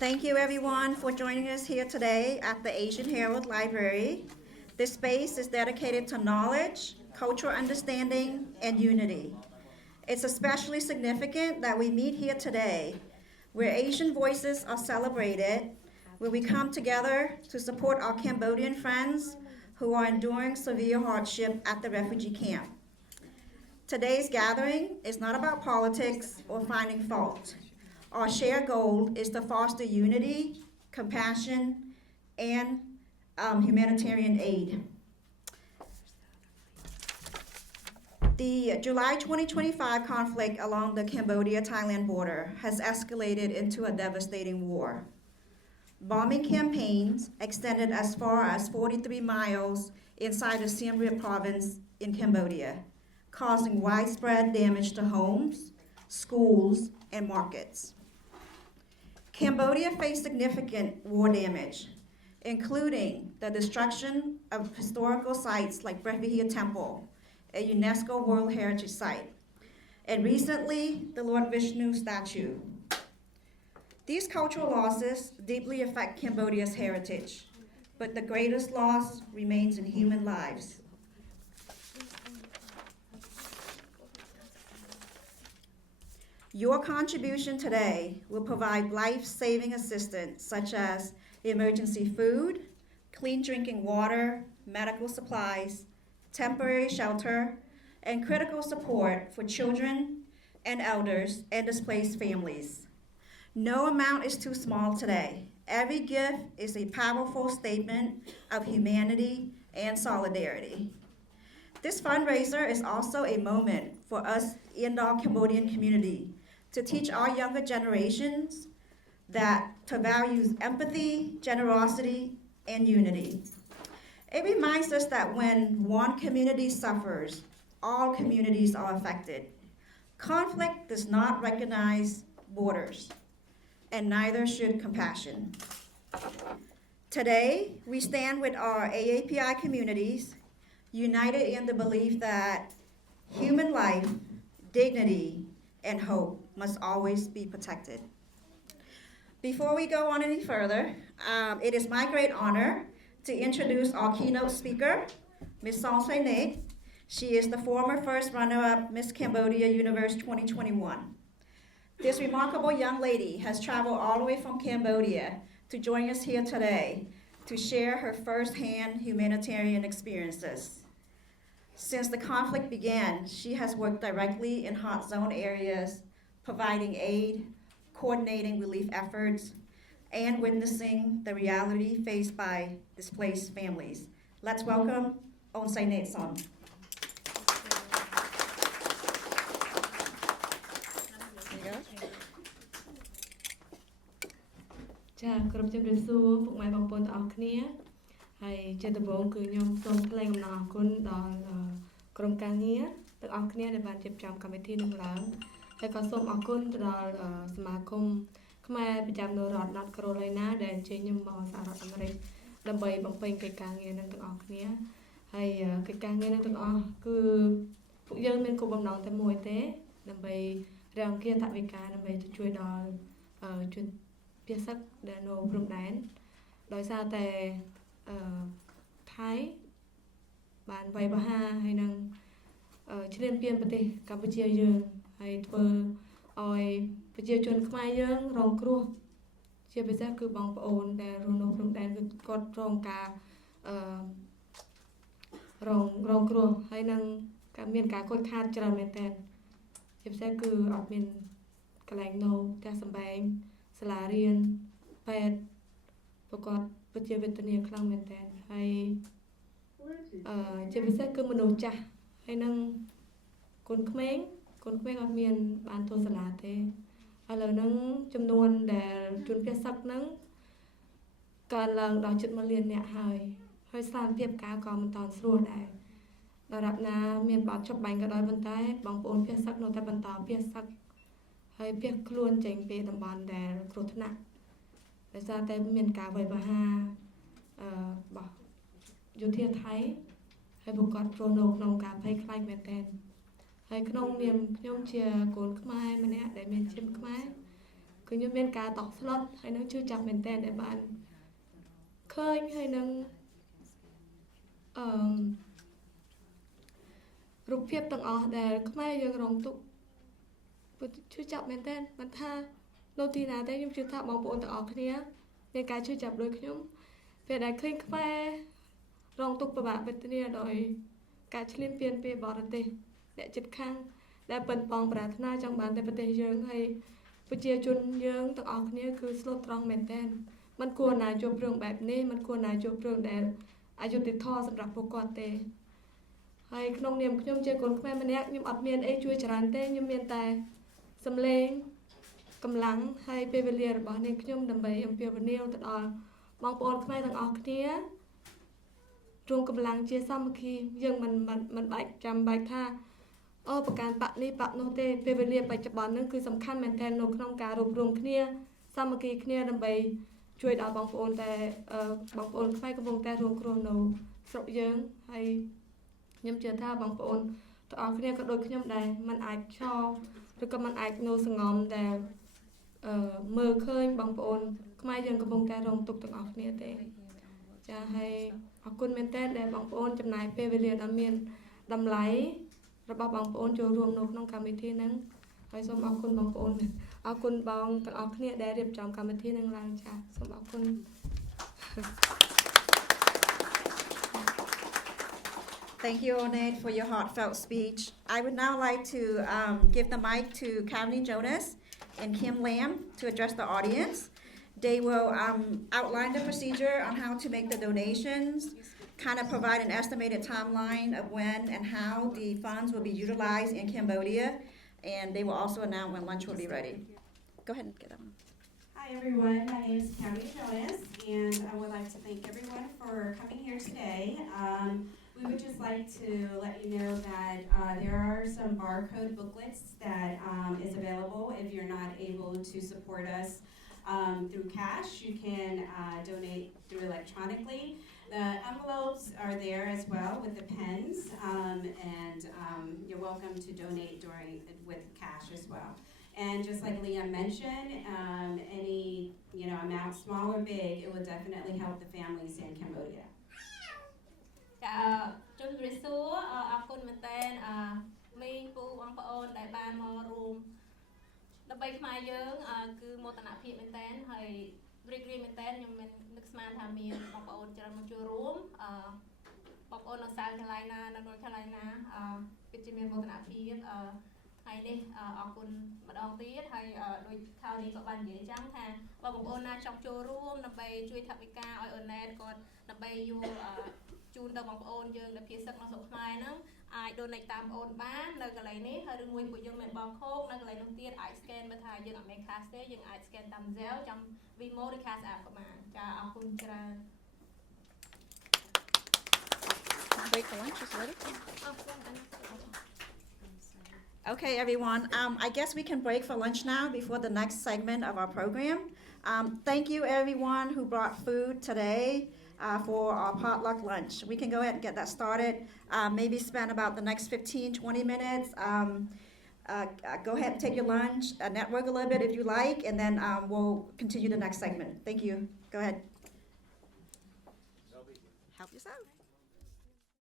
Thank you everyone for joining us here today at the Asian Herald Library. This space is dedicated to knowledge, cultural understanding, and unity. It's especially significant that we meet here today, where Asian voices are celebrated, where we come together to support our Cambodian friends who are enduring severe hardship at the refugee camp. Today's gathering is not about politics or finding fault. Our shared goal is to foster unity, compassion, and humanitarian aid. The July 2025 conflict along the Cambodia-Thailand border has escalated into a devastating war. Bombing campaigns extended as far as 43 miles inside the Siem Reap province in Cambodia, causing widespread damage to homes, schools, and markets. Cambodia faced significant war damage, including the destruction of historical sites like Prepahia Temple, a UNESCO World Heritage Site, and recently the Lord Vishnu statue. These cultural losses deeply affect Cambodia's heritage, but the greatest loss remains in human lives. Your contribution today will provide life-saving assistance such as emergency food, clean drinking water, medical supplies, temporary shelter, and critical support for children and elders and displaced families. No amount is too small today. Every gift is a powerful statement of humanity and solidarity. This fundraiser is also a moment for us in our Cambodian community to teach our younger generations that to value empathy, generosity, and unity. It reminds us that when one community suffers, all communities are affected. Conflict does not recognize borders, and neither should compassion. Today, we stand with our AAPI communities, united in the belief that human life, dignity, and hope must always be protected. Before we go on any further, it is my great honor to introduce our keynote speaker, Ms. Song Sainate. She is the former first runner-up Miss Cambodia Universe 2021. This remarkable young lady has traveled all the way from Cambodia to join us here today to share her first-hand humanitarian experiences. Since the conflict began, she has worked directly in hot zone areas, providing aid, coordinating relief efforts, and witnessing the reality faced by displaced families. Let's welcome On Sainate Son. Chào, គោរពជំរាបសួរពុកម៉ែបងប្អូនទាំងអស់គ្នាហើយជាដំបូងគឺខ្ញុំសូមថ្លែងអំណរអគុណដល់ក្រុមការងារទាំងអស់គ្នាដែលបានរៀបចំកម្មវិធីនេះឡើងហើយក៏សូមអរគុណទៅដល់សមាគមខ្មែរប្រចាំនៅរដ្ឋ North Carolina ដែលអញ្ជើញខ្ញុំមកសហរដ្ឋអាមេរិកដើម្បីបំពេញកិច្ចការងារនឹងទាំងអស់គ្នាហើយកិច្ចការងារនឹងទាំងអស់គឺពួកយើងមានគោលបំណងតែមួយទេដើម្បីរាំងគៀថវិកាដើម្បីទៅជួយដល់ជនភាសាដែលនៅព្រំដែនដោយសារតែថៃបានវាយប្រហារហើយនឹងឈ្លានពានប្រទេសកម្ពុជាយើងហើយធ្វើឲ្យប្រជាជនខ្មែរយើងរងគ្រោះជាពិសេសគឺបងប្អូនដែលរស់នៅព្រំដែនគឺគាត់រងការរងគ្រោះហើយនឹងមានការខូចខាតច្រើនមែនទែនជាពិសេសគឺអត់មានកន្លែងនៅផ្ទះសម្បែងសាលារៀនពេទ្យប្រកបប្រជាវេទនាខ្លាំងមែនទែនហើយជាពិសេសគឺមនុស្សចាស់ហើយនឹងកូនក្មេងអត់មានបានទៅសាលាទេឥឡូវហ្នឹងចំនួនដែលជនភាសាហ្នឹងកើនឡើងដល់ជិត1លាននាក់ហើយស្ថានភាពការក៏មិនតាន់ស្រួលដែរដរាបណាមានបាត់ចុះបាញ់ក៏ដោយប៉ុន្តែបងប្អូនភាសានៅតែបន្តភាសាហើយភៀសខ្លួនចេញពីតំបន់ដែលគ្រោះថ្នាក់ដោយសារតែមានការវាយប្រហាររបស់យោធាថៃហើយពួកគាត់រស់នៅក្នុងការភ័យខ្លាចមែនទែនហើយក្នុងនាមខ្ញុំជាកូនខ្មែរម្នាក់ដែលមានឈាមខ្មែរ គឺខ្ញុំមានការតក់ស្លុតហើយនឹងជឿចាប់មែនតើដែលបានឃើញហើយនឹងរូបភាពទាំងអស់ដែលខ្មែរយើងរងទុក្ខជឿចាប់មែនតើមិនថានៅទីណាទេខ្ញុំជឿថាបងប្អូនទាំងអស់គ្នាមានការជឿចាប់ដូចខ្ញុំពេលដែលឃើញខ្មែររងទុក្ខពិបាកវេទនាដោយការឈ្លានពានពីបរទេសអ្នកជិតខាងដែលប៉ុនប៉ងប្រាថ្នាចង់បានតែប្រទេសយើងហើយប្រជាជនយើងទាំងអស់គ្នាគឺស្លូតត្រង់មែនតើมันគួរណាជួបរឿងបែបនេះมันគួរណាជួបរឿងដែលអយុត្តិធម៌សម្រាប់ពួកគាត់ទេហើយក្នុងនាមខ្ញុំជាកូនខ្មែរម្នាក់ខ្ញុំអត់មានអីជួយច្រើនទេខ្ញុំមានតែសំឡេងកម្លាំងហើយពេលវេលារបស់នាងខ្ញុំដើម្បីអំពាវនាវទៅដល់បងប្អូនខ្មែរទាំងអស់គ្នារួមកម្លាំងជាសាមគ្គីយើងមិនបាច់ចាំបាច់ថាប្រកាន់បកនេះបកនោះទេពេលវេលាបច្ចុប្បន្នហ្នឹងគឺសំខាន់មែនទែននៅក្នុងការរួបរวมគ្នាសាមគ្គីគ្នាដើម្បីជួយដល់បងប្អូនតែបងប្អូនខ្មែរកំពុងតែរងគ្រោះនៅស្រុកយើងហើយខ្ញុំជឿថាបងប្អូនទាំងអស់គ្នាក៏ដូចខ្ញុំដែរมันអាចឆោឬក៏มันអាចនៅសង្ងំដែលមើលឃើញបងប្អូនខ្មែរយើងកំពុងតែរងទុក្ខទាំងអស់គ្នាទេចាហើយអរគុណមែនទែនដែលបងប្អូនចំណាយពេលវេលាដ៏មានតម្លៃរបស់បងប្អូនចូលរួមនៅក្នុងកម្មវិធីហ្នឹងហើយសូមអរគុណបងប្អូនអរគុណបងទាំងអស់គ្នាដែលរៀបចំកម្មវិធីហ្នឹងឡើងចាសូមអរគុណ Thank you, Onet, for your heartfelt speech. I would now like to give the mic to Caroline Jonas and Kim Lam to address the audience. They will outline the procedure on how to make the donations, kind of provide an estimated timeline of when and how the funds will be utilized in Cambodia, and they will also announce when lunch will be ready. Go ahead and get them. Hi everyone, my name is Caroline Jonas, and I would like to thank everyone for coming here today. We would just like to let you know that there are some barcode booklets that is available if you're not able to support us through cash. You can donate through electronically. The envelopes are there as well with the pens, and you're welcome to donate with cash as well. And just like Liam mentioned, any amount, small or big, it will definitely help the families in Cambodia. ជំរាបសួរអរគុណមែនតើមីងពូបងប្អូនដែលបានមករួមដើម្បីខ្មែរយើងគឺមោទនភាពមែនតើហើយរីករាយមែនតើខ្ញុំមិននឹកស្មានថាមានបងប្អូនច្រើនមកចូលរួមបងប្អូននៅសាលកន្លែងណានៅក្នុងកន្លែងណាពិតជាមានមោទនភាពថ្ងៃនេះអរគុណម្ដងទៀតហើយដោយខោនេះក៏បាននិយាយចឹងថាបងប្អូនណាចង់ចូលរួមដើម្បីជួយថវិកាឲ្យអូនណែតគាត់ដើម្បីយល់ជូនដល់បងប្អូនយើងដែលភាសាក្នុងស្រុកខ្មែរហ្នឹងអាច donate តាមបងប្អូនបាននៅកន្លែងនេះហើយឬមួយពួកយើងមានបងខោកនៅកន្លែងនោះទៀតអាច scan មើលថាយើងអត់មាន cash ទេយើងអាច scan តាម Zelle ចាំ Vimo ឬ Cash App ក៏បានចាអរគុណច្រើន Break for lunch is ready. Okay, everyone. I guess we can break for lunch now before the next segment of our program. Thank you, everyone who brought food today for our potluck lunch. We can go ahead and get that started. Maybe spend about the next 15, 20 minutes. Go ahead and take your lunch, network a little bit if you like, and then we'll continue the next segment. Thank you. Go ahead. Help yourself.